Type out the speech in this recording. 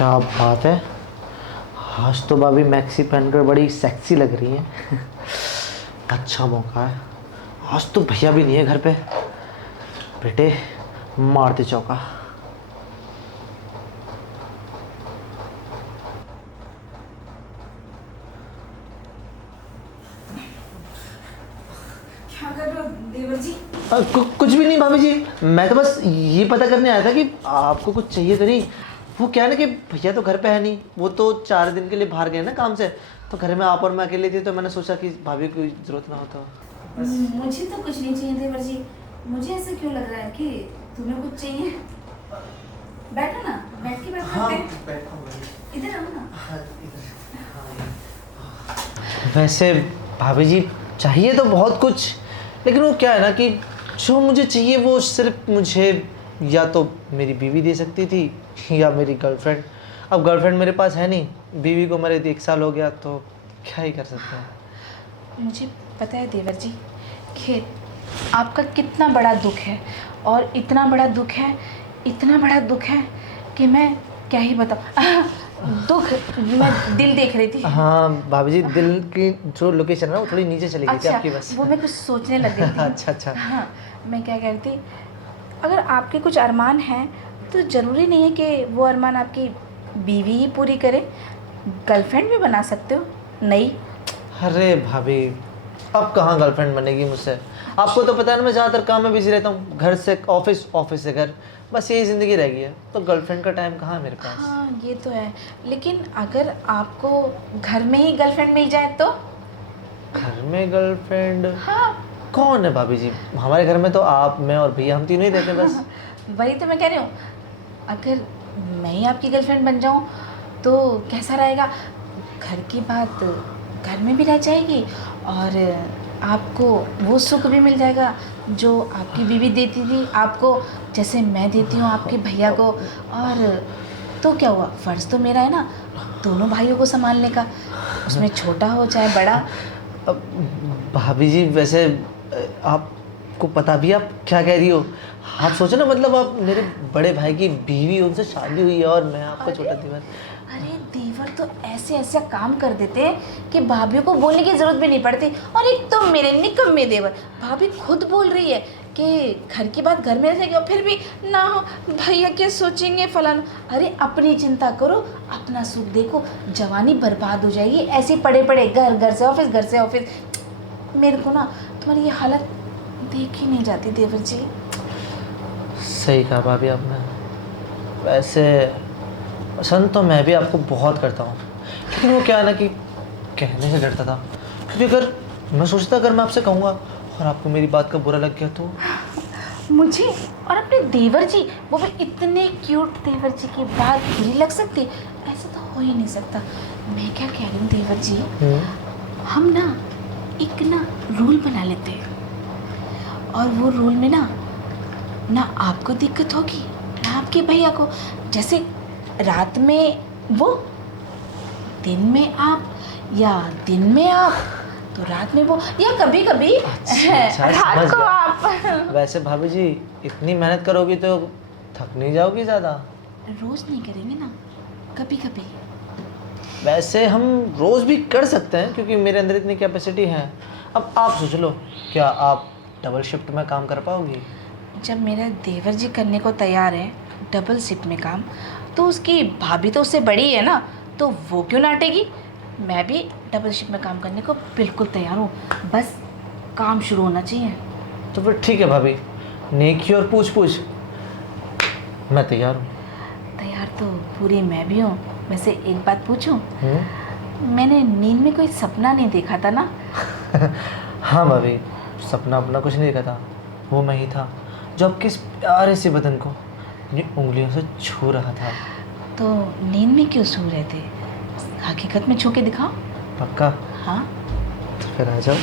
क्या बात है, आज तो भाभी मैक्सी पहनकर बड़ी सेक्सी लग रही है। अच्छा मौका है, आज तो भैया भी नहीं है घर पे। बेटे मारते चौका। क्या कर रहे हो देवर जी? कुछ भी नहीं भाभी जी, मैं तो बस ये पता करने आया था कि आपको कुछ चाहिए तो नहीं। वो क्या है ना कि भैया तो घर पे है नहीं, वो तो 4 दिन के लिए बाहर गए ना काम से, तो घर में आप और मैं अकेले थे, तो मैंने सोचा कि भाभी को जरूरत ना हो तो मुझे तो कुछ नहीं चाहिए देवर जी। मुझे ऐसा क्यों लग रहा है कि तुम्हें कुछ चाहिए? बैठो ना, बैठ के बात करते हैं। इधर आओ ना। वैसे भाभी जी चाहिए तो बहुत कुछ, लेकिन वो क्या है ना कि जो मुझे चाहिए वो सिर्फ मुझे या तो मेरी बीवी दे सकती थी या मेरी गर्लफ्रेंड। अब गर्लफ्रेंड मेरे पास है नहीं, बीवी को मरे 1 साल हो गया, तो क्या ही कर सकते हैं। मुझे पता है देवर जी कि आपका कितना बड़ा दुख है, और इतना बड़ा दुख है, इतना बड़ा दुख है कि मैं क्या ही बताऊँ। दुख, मैं दिल देख रही थी। हाँ भाभी जी, दिल की जो लोकेशन है ना वो थोड़ी नीचे चली गई थी अच्छा, आपकी बस। वो मैं कुछ सोचने लग गई थी। अच्छा अच्छा। हाँ, मैं क्या कह रही थी, अगर आपके कुछ अरमान हैं तो ज़रूरी नहीं है कि वो अरमान आपकी बीवी ही पूरी करे, गर्लफ्रेंड भी बना सकते हो। नहीं? अरे भाभी, अब कहाँ गर्लफ्रेंड बनेगी मुझसे। आपको तो पता है ना मैं ज़्यादातर काम में बिजी रहता हूँ, घर से ऑफिस, ऑफिस से घर, बस यही ज़िंदगी रह गई है, तो गर्लफ्रेंड का टाइम कहाँ है मेरे पास। हाँ ये तो है, लेकिन अगर आपको घर में ही गर्लफ्रेंड मिल जाए तो? घर में गर्लफ्रेंड? हाँ। कौन है भाभी जी? हमारे घर में तो आप, मैं और भैया, हम तीनों ही रहते हैं बस। वही तो मैं कह रही हूँ, अगर मैं ही आपकी गर्लफ्रेंड बन जाऊँ तो कैसा रहेगा? घर की बात घर में भी रह जाएगी, और आपको वो सुख भी मिल जाएगा जो आपकी बीवी देती थी आपको, जैसे मैं देती हूँ आपके भैया को। और तो क्या हुआ, फ़र्ज़ तो मेरा है ना दोनों भाइयों को संभालने का, उसमें छोटा हो चाहे बड़ा। अब भाभी जी वैसे आपको पता भी, आप क्या कह रही हो? आप सोचो ना, मतलब आप मेरे बड़े भाई की बीवी, उनसे शादी हुई है और मैं आपका छोटा देवर। अरे देवर तो ऐसे ऐसे काम कर देते हैं कि भाभीियों को बोलने की ज़रूरत भी नहीं पड़ती। और एक तो मेरे निकम्मे देवर, भाभी खुद बोल रही है कि घर की बात घर में रह जाएगी, और फिर भी ना हो भैया क्या सोचेंगे फलाना। अरे अपनी चिंता करो, अपना सुख देखो, जवानी बर्बाद हो जाएगी ऐसे पड़े पड़े घर, घर से ऑफिस, घर से ऑफिस। मेरे को ना तुम्हारी ये हालत देख ही नहीं जाती देवर जी। सही कहा भाभी आपने। वैसे पसंद तो मैं भी आपको बहुत करता हूँ, लेकिन वो क्या है ना कि कहने से डरता था, क्योंकि अगर मैं सोचता अगर मैं आपसे कहूँगा और आपको मेरी बात का बुरा लग गया तो। मुझे और अपने देवर जी, वो भी इतने क्यूट देवर जी की बात बुरी लग सकती? ऐसा तो हो ही नहीं सकता। मैं क्या कह रही हूँ देवर जी, हम ना एक ना रूल बना लेते हैं, और वो रूल में ना आपको दिक्कत होगी ना आपके भैया को। जैसे रात में वो, दिन में आप, या दिन में आप तो रात में वो, या कभी कभी रात को आप। वैसे भाभी जी इतनी मेहनत करोगी तो थक नहीं जाओगी ज़्यादा? रोज नहीं करेंगे ना, कभी कभी। वैसे हम रोज़ भी कर सकते हैं, क्योंकि मेरे अंदर इतनी कैपेसिटी है। अब आप सोच लो, क्या आप डबल शिफ्ट में काम कर पाओगी? जब मेरा देवर जी करने को तैयार है डबल शिफ्ट में काम, तो उसकी भाभी तो उससे बड़ी है ना, तो वो क्यों नाटेगी? मैं भी डबल शिफ्ट में काम करने को बिल्कुल तैयार हूँ, बस काम शुरू होना चाहिए। तो फिर ठीक है भाभी, नेकी और पूछ पूछ, मैं तैयार हूँ। तैयार तो पूरी मैं भी हूँ। वैसे एक बात पूछूं, मैंने नींद में कोई सपना नहीं देखा था ना? हाँ भाभी, सपना अपना कुछ नहीं देखा था, वो मैं ही था जो आपके इस प्यारे से बदन को अपनी उंगलियों से छू रहा था। तो नींद में क्यों सो रहे थे? हकीकत में छू के दिखाओ। पक्का? हाँ। तो फिर आ जाओ।